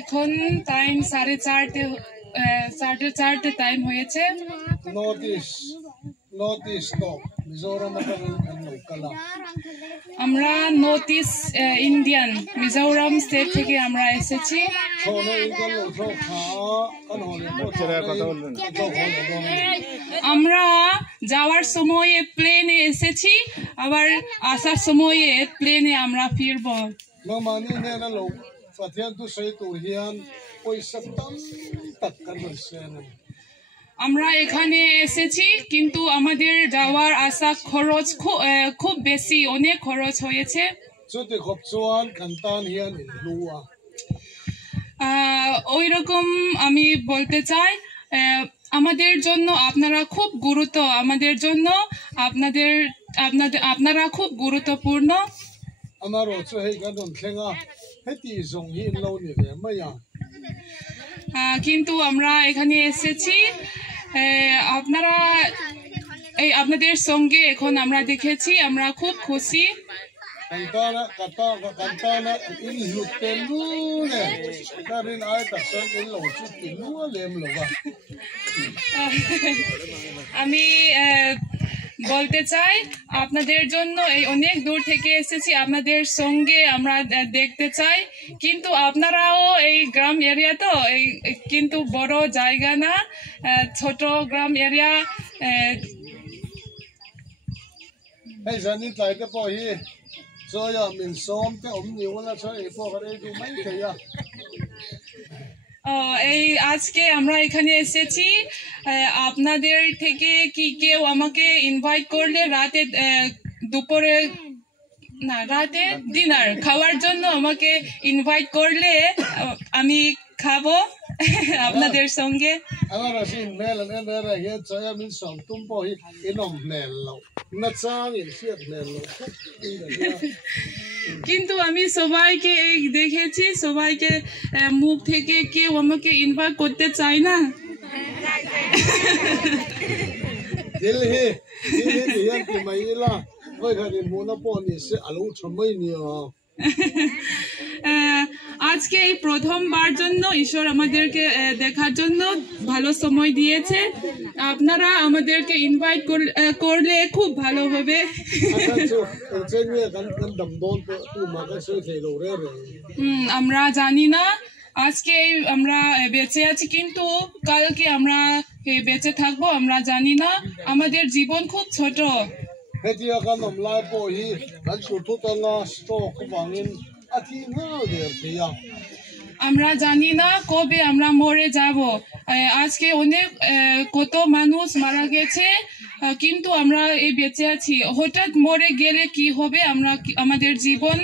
এখন time 4:30 time হয়েছে। আমরা north east Indian Mizoram state থেকে আমরা এসেছি। আমরা যাওয়ার সময়ে প্লেনে এসেছি, আবার আসার সময়ে প্লেনে আমরা ফিরবো। আমরা এখানে এসেছি, কিন্তু আমাদের যাওয়ার আসা খরচ খুব বেশি, অনেক খরচ হয়েছে। ওই রকম আমি বলতে চাই, আমাদের জন্য আপনারা খুব গুরুত্ব, আমাদের জন্য আপনারা খুব গুরুত্বপূর্ণ। কিন্তু আমরা এখানে এসেছি, আপনাদের সঙ্গে এখন আমরা দেখেছি, আমরা খুব খুশি। আমি বলতে চাই, আপনাদের জন্য এই অনেক দূর থেকে এসেছি, আপনাদের সঙ্গে আমরা দেখতে চাই। কিন্তু আপনারাও এই গ্রাম এরিয়া তো, কিন্তু বড় জায়গা না, ছোট গ্রাম এরিয়া। এই আজকে আমরা এখানে এসেছি, আপনাদের থেকে কি কেউ আমাকে ইনভাইট করলে দুপুরে না রাতে ডিনার খাওয়ার জন্য আমাকে ইনভাইট করলে আমি খাবো আপনাদের সঙ্গে। কিন্তু আমি সবাইকে দেখেছি, সবাইকে মুখ থেকে কেউ আমাকে ইনভাইট করতে চায় না। আজকে এই প্রথমবার জন্য ঈশ্বর আমাদেরকে দেখার জন্য ভালো সময় দিয়েছে। আপনারা আমাদেরকে ইনভাইট করলে খুব ভালো হবে। আমরা জানি না আজকে আমরা বেঁচে আছি, কিন্তু কালকে আমরা বেঁচে থাকবো আমরা জানি না। আমাদের জীবন খুব ছোট। আমরা জানি না কবে আমরা মরে যাব। আজকে কত মানুষ মারা গেছে, কিন্তু আমরা এই বেঁচে আছি। হঠাৎ মরে গেলে কি হবে, আমাদের জীবন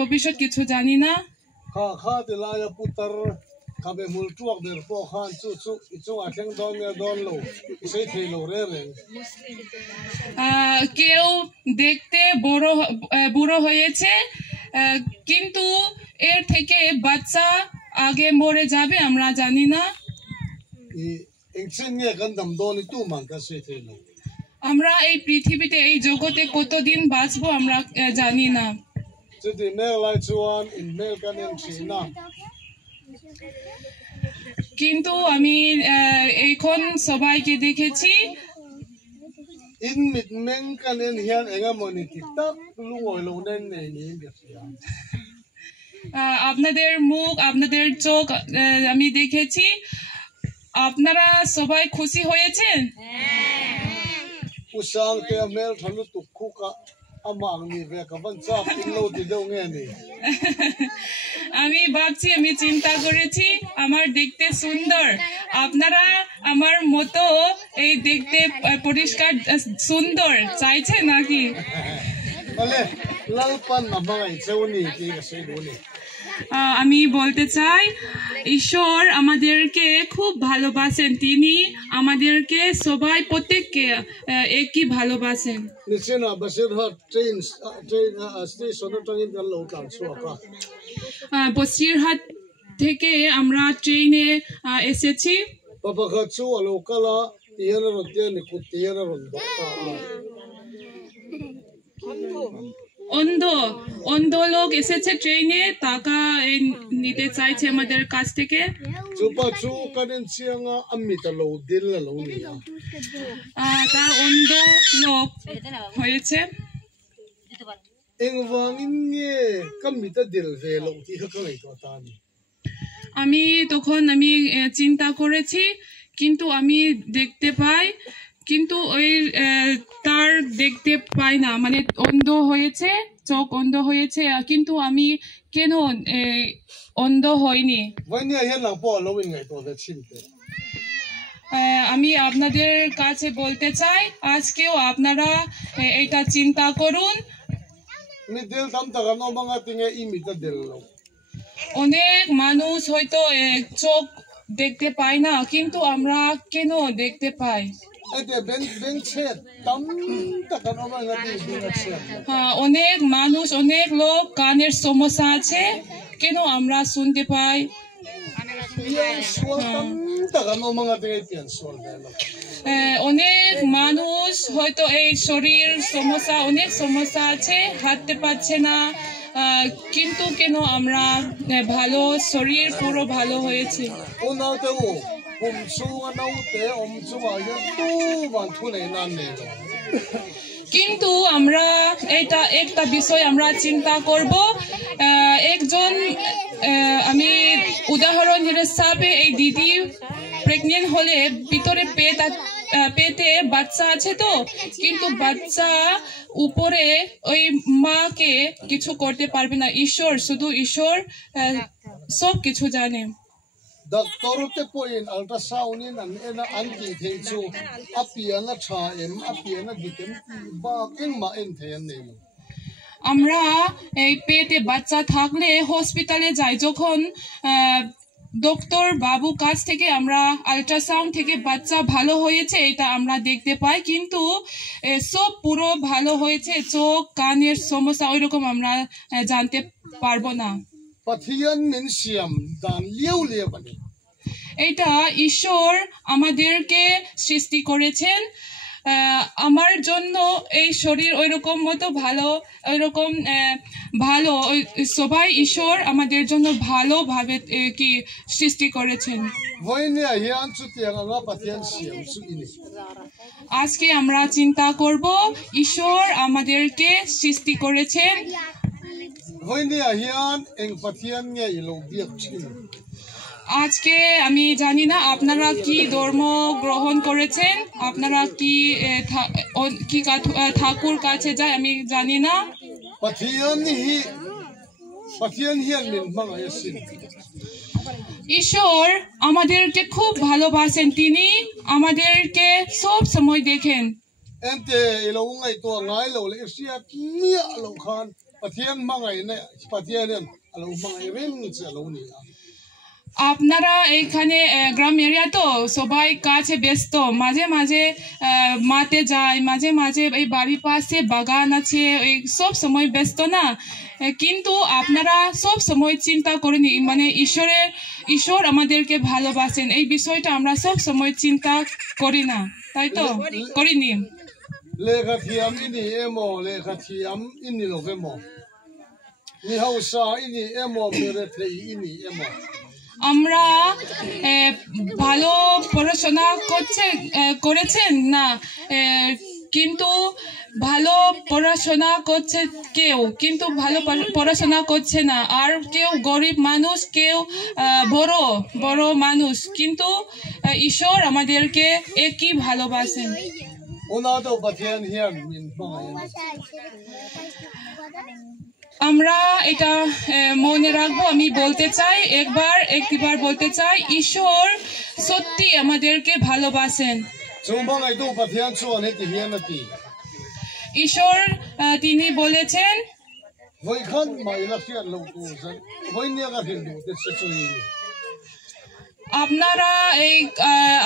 ভবিষ্যৎ কিছু জানি না। কেউ দেখতে বুড়ো হয়েছে, কিন্তু এর থেকে বাচ্চা আগে মরে যাবে আমরা জানি না। আমরা এই পৃথিবীতে, এই জগতে কতদিন বাঁচবো আমরা জানি না। কিন্তু আমি এখন সবাইকে দেখেছি, আপনাদের মুখ, আপনাদের চোখ আমি দেখেছি। আপনারা সবাই খুশি হয়েছেন? আমি ভাবছি, আমি চিন্তা করেছি, আমার দেখতে সুন্দর, আপনারা আমার মতো এই দেখতে পরিষ্কার সুন্দর চাইছে নাকি? আমি বলতে চাই, ঈশ্বর আমাদেরকে খুব ভালোবাসেন। তিনি আমাদেরকে সবাই প্রত্যেককে একই ভালোবাসেন। বসিরহাট থেকে আমরা ট্রেনে এসেছি। অন্ধ অন্ধ লোক এসেছে ট্রেনে টাকা নিতে চাইছে আমাদের কাছ থেকে তার অন্ধ লোক হয়েছে আমি তখন চিন্তা করেছি কিন্তু আমি দেখতে পাই কিন্তু ওই তার দেখতে পাই না মানে অন্ধ হয়েছে চোখ অন্ধ হয়েছে কিন্তু আমি কেন অন্ধ হইনি আমি আপনাদের কাছে বলতে চাই আজকেও আপনারা এটা চিন্তা করুন অনেক মানুষ হয়তো চোখ দেখতে পায় না কিন্তু আমরা কেন দেখতে পাই অনেক মানুষ অনেক লোক কানের সমস্যা আছে কেন আমরা শুনতে পাই অনেক মানুষ হয়তো এই শরীর সমস্যা অনেক সমস্যা আছে হাঁটতে পারছে না কিন্তু কেন আমরা ভালো শরীর পুরো ভালো হয়েছে কিন্তু আমরা এটা একটা বিষয় আমরা চিন্তা করব একজন আমি উদাহরণ হিসেবে এই দিদি প্রেগনেন্ট হলে ভিতরে পেটে বাচ্চা আছে তো কিন্তু বাচ্চা উপরে ওই মাকে কিছু করতে পারবে না ঈশ্বর শুধু ঈশ্বর সব কিছু জানে Doctor te poin ultrasound in an anti thechu apiana cha apiana dikem ba king ma en thean name আমরা এই পেটে বাচ্চা থাকলে হসপিটালে যাই যখন ডক্টর বাবু কাছ থেকে আমরা আল্ট্রাসাউন্ড থেকে বাচ্চা ভালো হয়েছে এটা আমরা দেখতে পাই কিন্তু সব পুরো ভালো হয়েছে চোখ কানের সমস্যা ওইরকম আমরা জানতে পারবো না এটা ঈশ্বর আমাদেরকে সৃষ্টি করেছেন আমার জন্য এই শরীর ওইরকম মতো ভালো ওইরকম ভালো সবাই ঈশ্বর আমাদের জন্য ভালোভাবে কি সৃষ্টি করেছেন আজকে আমরা চিন্তা করব ঈশ্বর আমাদেরকে সৃষ্টি করেছেন আজকে আমি জানি না আপনারা কি ধর্ম গ্রহণ করেছেন আপনারা কি ঠাকুর কাছে যায় আমি জানি না ঈশ্বর আমাদেরকে খুব ভালোবাসেন তিনি আমাদেরকে সব সময় দেখেন আপনারা এইখানে গ্রাম এরিয়া তো সবাই কাছে ব্যস্ত মাঝে মাঝে মাঠে যায় মাঝে মাঝে এই বাড়ির পাশে বাগান আছে এই সব সময় ব্যস্ত না কিন্তু আপনারা সব সময় চিন্তা করেনি মানে ঈশ্বর আমাদেরকে ভালোবাসেন এই বিষয়টা আমরা সব সময় চিন্তা করি না তাই তো করিনি আমরা ভালো পড়াশোনা করেছেন না কিন্তু ভালো পড়াশোনা করছে কেউ কিন্তু ভালো পড়াশোনা করছে না আর কেউ গরিব মানুষ কেউ বড় মানুষ কিন্তু ঈশ্বর আমাদেরকে একই ভালোবাসেন আমরা এটা মনে রাখবো আমি বলতে চাই একবার বলতে চাই ঈশ্বর সত্যি আমাদেরকে ভালোবাসেন ঈশ্বর তিনি বলেছেন আপনারা এই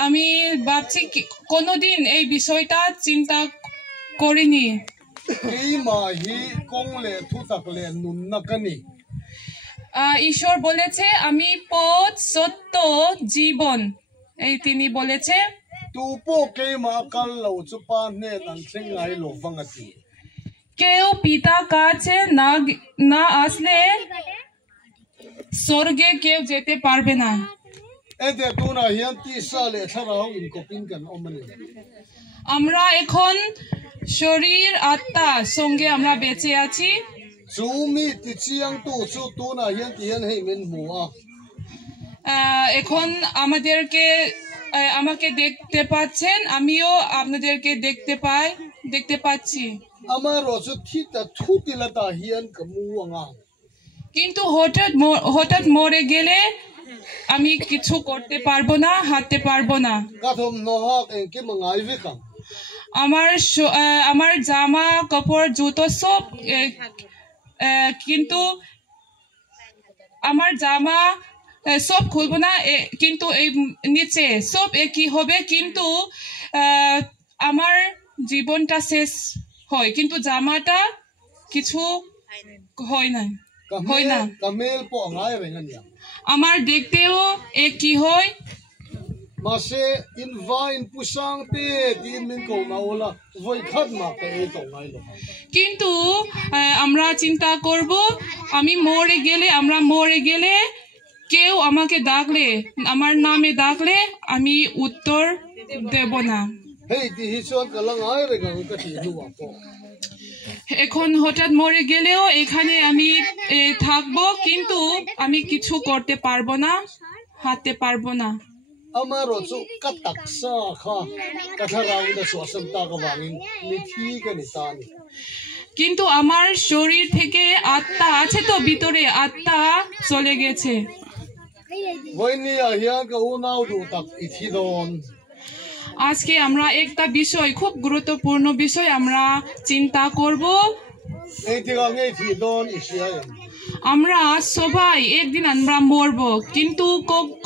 আমি ভাবছি কোনোদিন এই বিষয়টা চিন্তা করিনি ঈশ্বর বলেছে আমি পথ সত্য জীবন এই তিনি বলেছে কেউ পিতা কাছে না আসলে স্বর্গে কেউ যেতে পারবে না। Ede tuna hian ti sa le tharau in kopin kan omani. আমরা এখন শরীর আত্মা সঙ্গে আমরা বেঁচে আছি। Zumi ti chiang tu chu tuna hian ti hian hei men mua. এখন আমাকে দেখতে পাচ্ছেন, আমিও আপনাদেরকে দেখতে পাচ্ছি। Amaro chu thi ta thu ti la ta hian kamu anga. কিন্তু হঠাৎ মরে গেলে আমি কিছু করতে পারবো না, হাঁটতে পারবো না। Kathom no hak en ki mangai ve kam. আমার জামা কাপড় জুতো সব কিন্তু আমার জামা সব খুলবো না, কিন্তু এই নিচে সব কি হবে, কিন্তু আমার জীবনটা শেষ হয়, কিন্তু জামাটা কিছু হয় না। Kamel po angai rengan ya. আমার দেখতেও কি হয়, Mase in vain pusang te din min ko maula voi khat ma pe to ngai lo. কিন্তু আমরা চিন্তা করব আমরা মরে গেলে কেউ আমাকে ডাকলে, আমার নামে ডাকলে আমি উত্তর দেব না। Hey ti hi chon kalang ai rengan ka ti lu wa po. এখন হঠাৎ মরে গেলেও এখানে আমি থাকবো, কিন্তু আমি কিছু করতে পারবো না, হাঁটতে পারবো না। Amaro chu katak sa kha katharau na so sam ta ka wangin ni thi ka ni ta ni. কিন্তু আমার শরীর থেকে আত্মা আছে, তো ভিতরে আত্মা চলে গেছে। Voi ni a hian ka u nau du tak I thi don. আজকে আমরা একটা বিষয়, খুব গুরুত্বপূর্ণ বিষয় আমরা চিন্তা করব। Ei ti ga ngei thi don I sia ya. আমরা সবাই একদিন আমরা মরবো, কিন্তু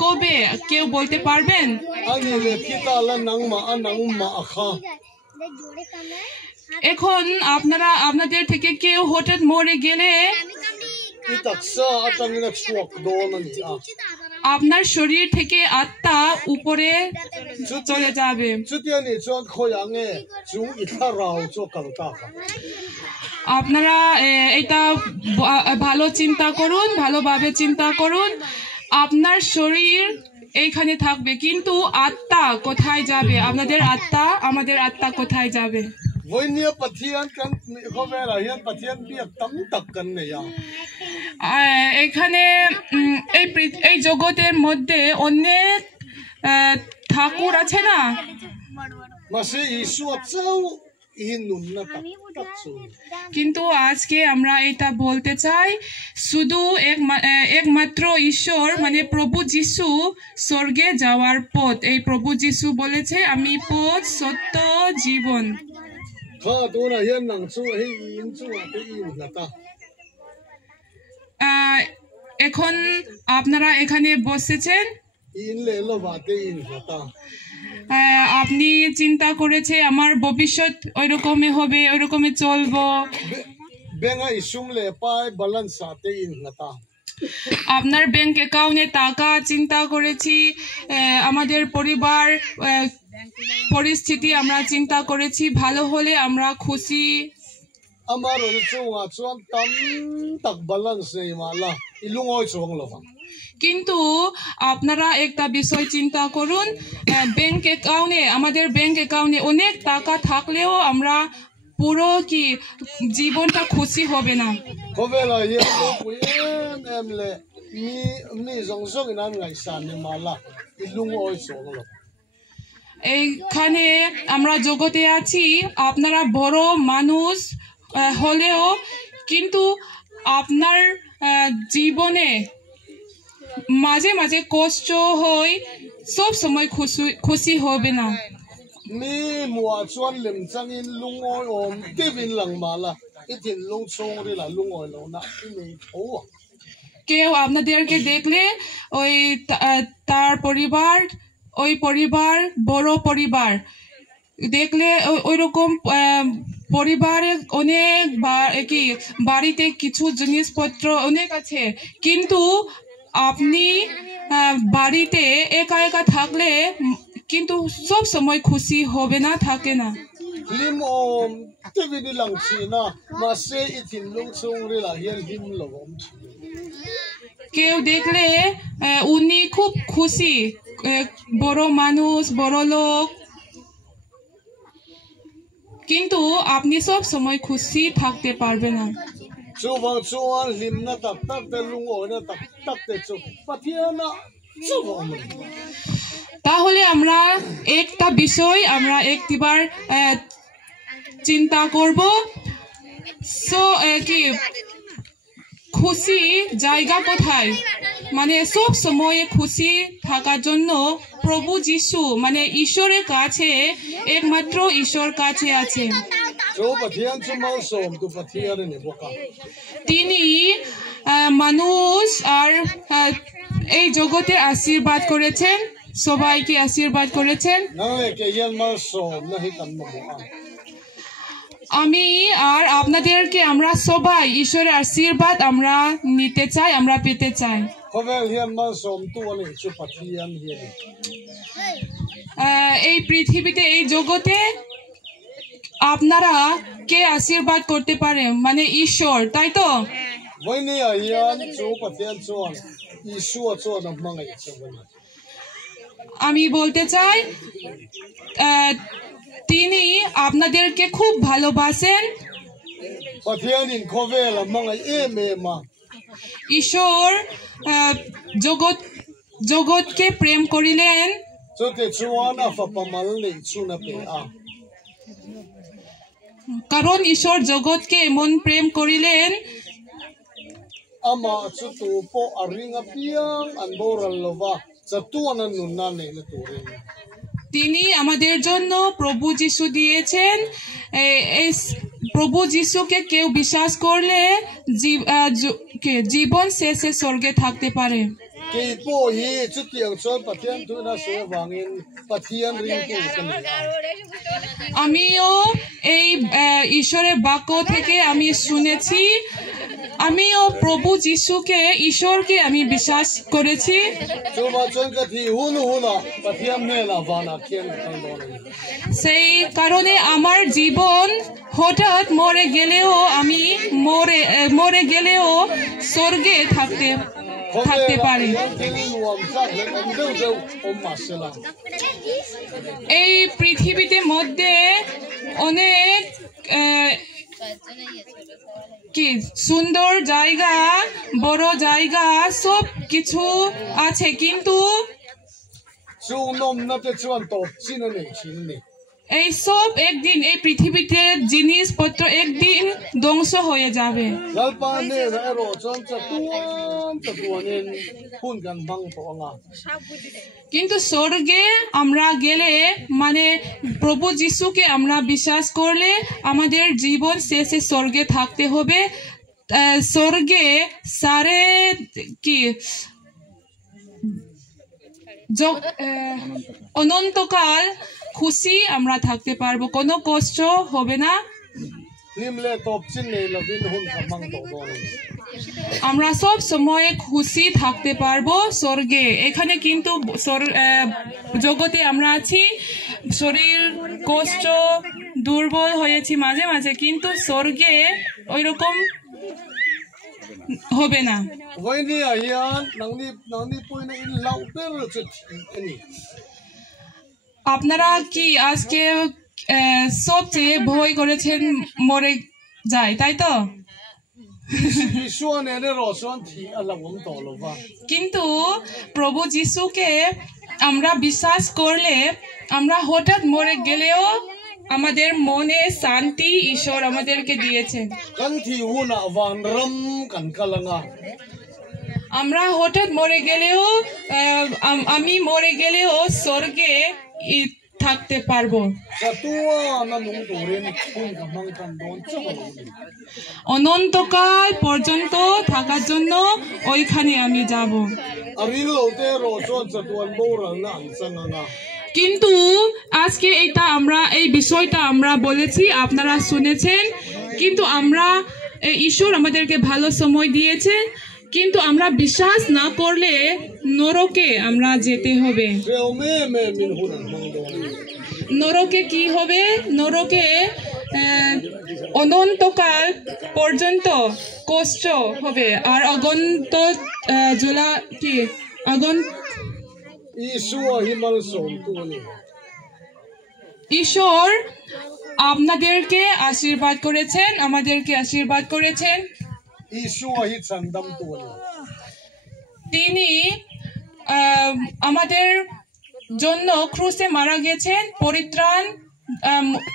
কবে কেউ বলতে পারবেন? Ani le thi ta la nang ma anang ma akha. এখন আপনাদের থেকে কেউ হঠাৎ মরে গেলে I tak sa atang na chuak don ani a. আপনার শরীর থেকে আত্মা উপরে চলে যাবে। Chutia ni chon khoyang e chu I tharau chu kal ta kha. আপনারা এটা ভালোভাবে চিন্তা করুন। আপনার শরীর এইখানে থাকবে, কিন্তু আত্মা কোথায় যাবে? আমাদের আত্মা কোথায় যাবে? Voi ni pathian kan khobera hian pathian biak tam tak kan ne ya. এখানে এই জগতের মধ্যে অনেক ঠাকুর আছে না? Mase Isu chau in nun na tak chu. কিন্তু আজকে আমরা এটা বলতে চাই, শুধু একমাত্র ঈশ্বর মানে প্রভু যিশু স্বর্গে যাওয়ার পথ। এই প্রভু যিশু বলেছে, আমি পথ, সত্য, জীবন। Kha tu na hian nang chu hei in chu te in la ta. এখন আপনারা এখানে বসেছেন, In le lo ba te in la ta. আপনি চিন্তা করেছে আমার ভবিষ্যৎ ওইরকমই হবে, ওইরকমই চলবো। Benga isum le pai balance sa te in la ta. আপনার ব্যাংক অ্যাকাউন্টে টাকা চিন্তা করেছি, আমাদের পরিবার পরিস্থিতি আমরা চিন্তা করেছি, ভালো হলে আমরা খুশি। Amaro chu nga chuan tam tak balance nei ma la ilungoi chong lo. কিন্তু আপনারা একটা বিষয় চিন্তা করুন, আমাদের ব্যাংক অ্যাকাউন্টে অনেক টাকা থাকলেও আমরা পুরো জীবনটা খুশি হবে না। Kovela hian ko puyen em le mi zong zong inan ngai san ni ma la ilungoi chong lo. এইখানে আমরা জগতে আছি, আপনারা বড় মানুষ হলেও কিন্তু আপনার জীবনে মাঝে মাঝে কষ্ট হয়, সব সময় খুশি হবে না। Mi mua chuan lem changin lungoi om tevin lang ma la itin lung chong ri la lungoi lo na ini tho. কেউ আপনাদেরকে দেখলে তার পরিবার, বড় পরিবার দেখলে ওইরকম পরিবারে অনেক বাড়িতে কিছু জিনিসপত্র অনেক আছে, কিন্তু আপনি বাড়িতে একা একা থাকলে কিন্তু সব সময় খুশি হবে না, থাকে না। lim TV ni lang china ma se itin lung chung ri la hian lim lo কেউ দেখলে উনি খুব খুশি, বড় মানুষ, বড় লোক, কিন্তু আপনি সব সময় খুশি থাকতে পারবে না। chuan lim na tak tak te lung o na tak tak te chu pathiana chuwang তাহলে আমরা একটা বিষয় আমরা একটিবার চিন্তা করব, কি খুশি জায়গা কোথায়, মানে সব সময় খুশি থাকার জন্য প্রভু যিশু মানে ঈশ্বরের কাছে, একমাত্র ঈশ্বর কাছে আছে। তিনি মানুষ আর এই জগতে আশীর্বাদ করেছেন, সবাইকে আশীর্বাদ করেছেন। আমি আর আপনাদেরকে আমরা সবাই ঈশ্বরের আশীর্বাদ আমরা নিতে চাই, আমরা পেতে চাই। এই পৃথিবীতে, এই জগতে আপনারা কে আশীর্বাদ করতে পারে, মানে ঈশ্বর, তাই তো? আমি বলতে চাই তিনি আপনাদেরকে খুব ভালোবাসেন। ঈশ্বর জগৎকে প্রেম করিলেন, কারণ ঈশ্বর জগৎকে এমন প্রেম করিলেন তিনি আমাদের জন্য প্রভু যিশু দিয়েছেন। প্রভু যিশুকে কেউ বিশ্বাস করলে জীবন শেষে স্বর্গে থাকতে পারে। আমিও এই ঈশ্বরের বাক্য থেকে আমি শুনেছি, আমিও প্রভু যিশুকে, ঈশ্বরকে আমি বিশ্বাস করেছি। সেই কারণে আমার জীবন হঠাৎ মরে গেলেও, আমি মরে গেলেও স্বর্গে থাকতে পারে। এই পৃথিবীতে মধ্যে অনেক কি সুন্দর জায়গা, বড় জায়গা, সব কিছু আছে, কিন্তু এই সব একদিন, এই পৃথিবীতে জিনিসপত্র একদিন ধ্বংস হয়ে যাবে। কিন্তু স্বর্গে আমরা গেলে, মানে প্রভু যিশুকে আমরা বিশ্বাস করলে আমাদের জীবন শেষে স্বর্গে থাকতে হবে। স্বর্গে সারে কি অনন্তকাল খুশি আমরা থাকতে পারবো, কোনো কষ্ট হবে না। আমরা সব সময় খুশি থাকতে পারবো স্বর্গে। এখানে কিন্তু জগতে আমরা আছি, শরীর কষ্ট, দুর্বল হয়েছি মাঝে মাঝে, কিন্তু স্বর্গে ওই রকম হবে না। আপনারা কি আজকে সবচেয়ে ভয় করেছেন মরে যায়, তাই তো? কিন্তু প্রভু যিশুকে আমরা বিশ্বাস করলে, আমরা হঠাৎ মরে গেলেও আমাদের মনে শান্তি ঈশ্বর আমাদেরকে দিয়েছেন। আমরা হঠাৎ মরে গেলেও, আমি মরে গেলেও স্বর্গে থাকতে পারবো, অনন্তকাল পর্যন্ত থাকার জন্য ওইখানে আমি যাব। কিন্তু আজকে এই বিষয়টা আমরা বলেছি, আপনারা শুনেছেন, কিন্তু আমরা ঈশ্বর আমাদেরকে ভালো সময় দিয়েছে, কিন্তু আমরা বিশ্বাস না করলে নরকে আমরা যেতে হবে। নরকে কি হবে? নরকে অনন্তকাল পর্যন্ত কষ্ট হবে আর অগন্ত জ্বলা কি আগুন। ঈশ্বর আপনাদেরকে আশীর্বাদ করেছেন, আমাদেরকে আশীর্বাদ করেছেন। তিনি আমাদের জন্য ক্রুশে মারা গেছেন,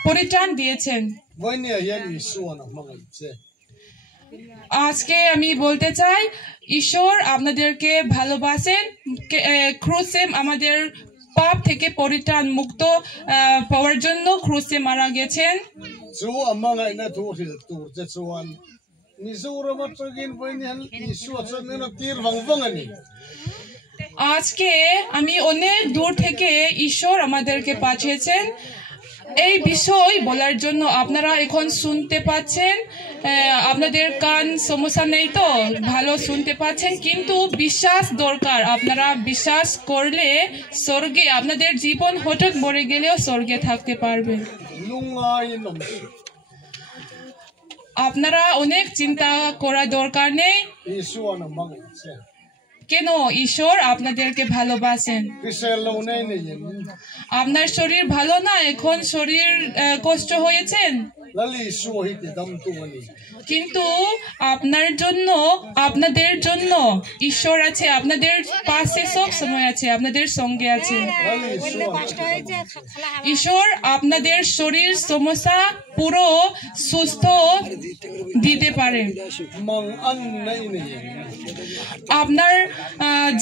পরিত্রাণ দিয়েছেন। আজকে আমি বলতে চাই, ঈশ্বর আপনাদেরকে ভালোবাসেন। ক্রুশে আমাদের পাপ থেকে পরিত্রাণ মুক্ত পাওয়ার জন্য ক্রুশে মারা গেছেন। আজকে আমি অনেক দূর থেকে ঈশ্বর আমাদেরকে পাঠিয়েছেন এই বিষয় বলার জন্য। আপনারা এখন শুনতে পাচ্ছেন, আপনাদের কান সমস্যা নেই তো, ভালো শুনতে পাচ্ছেন, কিন্তু বিশ্বাস দরকার। আপনারা বিশ্বাস করলে স্বর্গে, আপনাদের জীবন হঠাৎ মরে গেলেও স্বর্গে থাকতে পারবেন। আপনারা অনেক চিন্তা করা দরকার নেই। কেন? ঈশ্বর আপনাদেরকে ভালোবাসেন। আপনার শরীর ভালো না, এখন শরীর কষ্ট হয়েছেন, কিন্তু আপনাদের জন্য ঈশ্বর আছে, আপনাদের পাশে সব সময় আছে, আপনাদের সঙ্গে আছে। ঈশ্বর আপনাদের শরীর সমস্যা পুরো সুস্থ দিতে পারে। আপনার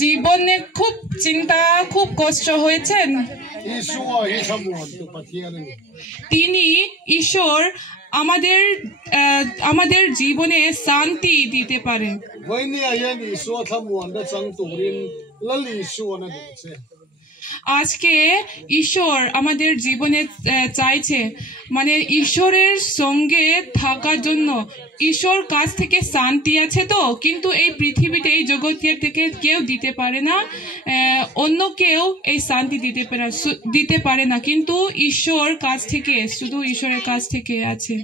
জীবনে খুব চিন্তা, খুব কষ্ট হয়েছেন, ঈশ্বর আমাদের জীবনে শান্তি দিতে পারে। আজকে ঈশ্বর আমাদের জীবনে চাইছে, মানে ঈশ্বরের সঙ্গে থাকার জন্য। ঈশ্বর কাছ থেকে শান্তি আছে তো, কিন্তু এই পৃথিবীতে, এই জগতের থেকে কেউ দিতে পারে না, অন্য কেউ এই শান্তি দিতে পারে না, কিন্তু ঈশ্বর কাছ থেকে, শুধু ঈশ্বরের কাছ থেকে আছে।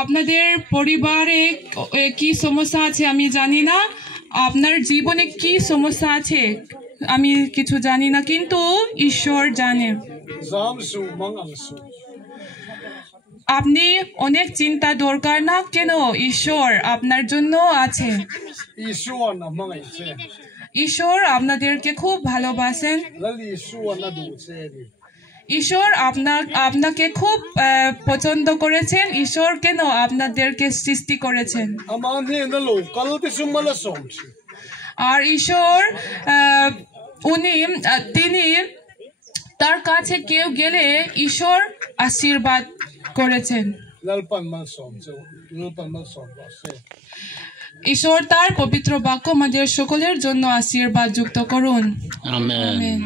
আপনাদের পরিবারে কি সমস্যা আছে আমি জানি না, আপনার জীবনে কি সমস্যা আছে আমি কিছু জানি না, কিন্তু ঈশ্বর জানে। আপনি অনেক চিন্তা দরকার না, কেন? ঈশ্বর আপনার জন্য আছে। ঈশ্বর আপনাদেরকে খুব ভালোবাসেন। ঈশ্বর আপনাকে খুব পছন্দ করেছেন। ঈশ্বর কেন আপনাদেরকে সৃষ্টি করেছেন। আর ঈশ্বর তিনি তার কাছে কেউ গেলে ঈশ্বর আশীর্বাদ করেছেন। ঈশ্বর তার পবিত্র বাক্য আমাদের সকলের জন্য আশীর্বাদ যুক্ত করুন। আমেন।